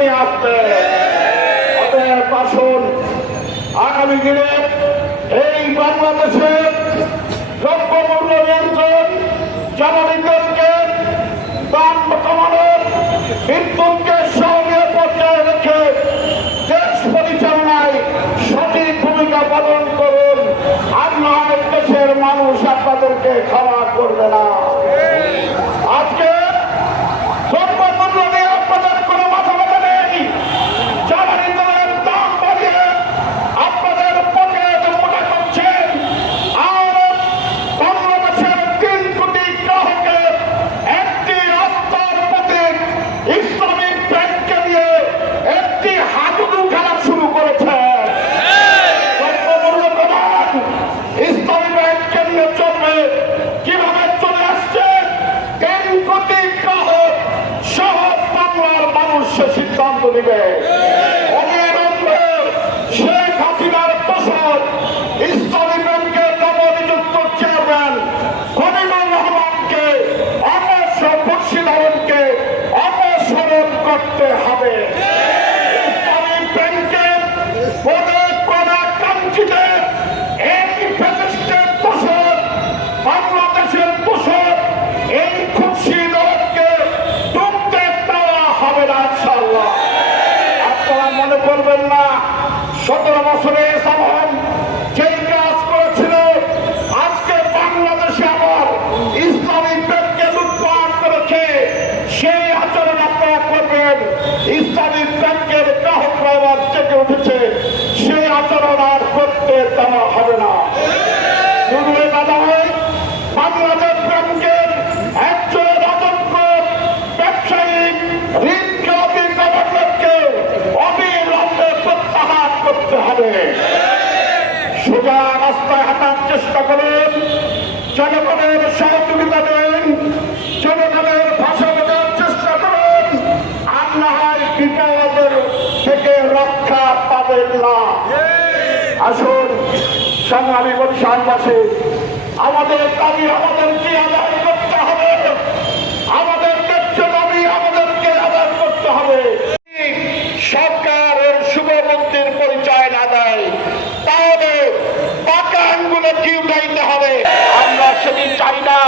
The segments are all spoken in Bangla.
নিয়ে আসবে। অতএব আসুন আগামী দিনে এই বাংলাদেশের দ্রব্যমূল্য নিয়ন্ত্রণ, জনবিদ্যুৎকে দাম কমানোর, বিদ্যুৎকে সঙ্গে পর্যায়ে রেখে দেশ পরিচালনায় সঠিক ভূমিকা পালন করুন। আর নয় দেশের মানুষ আপনাদেরকে ক্ষমা করবে না। আজকে দ্রব্যমূল্য নিয়ে আপনাদের কোনো মাথা ব্যথা নেই। জ্বালানি তেলের দাম বাড়িয়ে আপনাদের পকেট মোটা করছেন। আর বাংলাদেশের 3 কোটি গ্রাহকের একটি আস্থার প্রতীক ইসলামিক ব্যাংককে নিয়ে একটি হাডুডু খেলা শুরু করেছে। দ্রব্যমূল্য কমান ইসলামী ব্যাংককে নিয়ে চলবে। কিভাবে চলে আসছে? 3 কোটি গ্রাহক সহ বাংলার মানুষ সিদ্ধান্ত নেবে। অবিলম্বে শেখ হাসিনার দোসর ইসলামী ব্যাংকের নবনিযুক্ত চেয়ারম্যান খলিলুর রহমানকে মুর্শিদাবাদকে অপসারণ করতে হবে। ইসলামী ব্যাংকের পদে কণাকাঙ্ক্ষীদের এই ফ্যাসিস্টের দোসর, বাংলাদেশের দোসর এই খুরশিদকে ঢুকতে দেওয়া হবে না ইনশাআল্লাহ। আপনারা মনে করবেন না 17 বছরে সালাম যেই কাজ করেছিল, আজকে বাংলাদেশে আবার ইসলামিক ব্যাংককে লুটপাট করেছে, সেই আচরণ আপনারা করবেন। ইসলামিক ব্যাংকের গ্রাহকরা আবার জেগে উঠেছে, সেই আচরণ আর করতে দেওয়া হবে না। বাংলাদেশ ব্যাংকের একজন অযোগ্য ব্যবসায়িক ঋণ খেলাপি গভর্নরকে অবিলম্বে প্রত্যাহার করতে হবে। সোজা রাস্তায় হাঁটার চেষ্টা করুন, জনগণের সহযোগিতা দেন, জনগণের ভাষা বোঝার চেষ্টা করুন। আর না হয় বিপদের থেকে রক্ষা পাবেন না। আসুন সংগ্রামী বরিশালবাসী, আমাদের দাবি আমাদেরকে আদায় করতে হবে। আমাদের ন্যায্য দাবি আমাদেরকে আদায় করতে হবে। সরকারের শুভবুদ্ধির পরিচয় না দেয়, তাহলে পাকা আঙ্গুলে কি উঠাইতে হবে। আমরা সেদিন চাই না।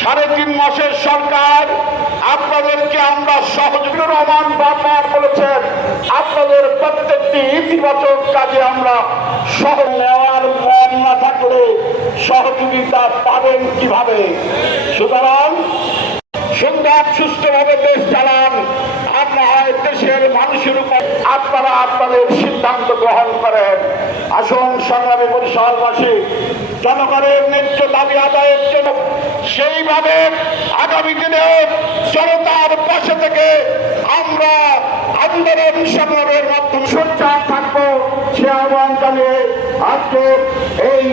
3.5 মাসের সরকার, আপনাদেরকে আমরা সহযোগিতা রহমান বারবার বলেছেন, আপনাদের প্রত্যেকটি ইতিবাচক কাজে আমরা সহ নেওয়ার মন না থাকলে সহযোগিতা পাবেন কিভাবে? সুতরাং সুন্দর সুষ্ঠুভাবে দেশ চালান। আপনারা দেশের মানুষের উপর আপনারা আপনাদের সিদ্ধান্ত গ্রহণ করেন। আসুন সংগ্রামী বরিশালবাসী, জনগণের ন্যায্য দাবি আদায়ের জন্য সেইভাবে আগামী দিনে জনতার পাশে থেকে আমরা আন্দোলন সংগ্রামের মাধ্যমে সোচ্চার থাকবো। সে আহ্বান জানিয়ে আজকে এই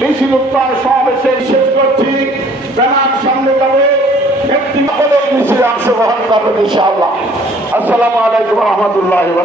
মিছিল উত্তর সমাবেশে শেষ করছি। ব্যানার সামনে যাবে, ব্যক্তিগত মিছিলে অংশগ্রহণ করবেন ইনশাআল্লাহ। আসসালামু আলাইকুম ওয়া রাহমাতুল্লাহি ওয়া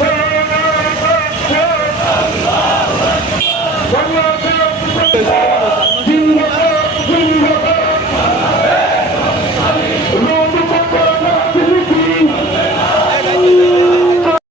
বারাকাতুহু।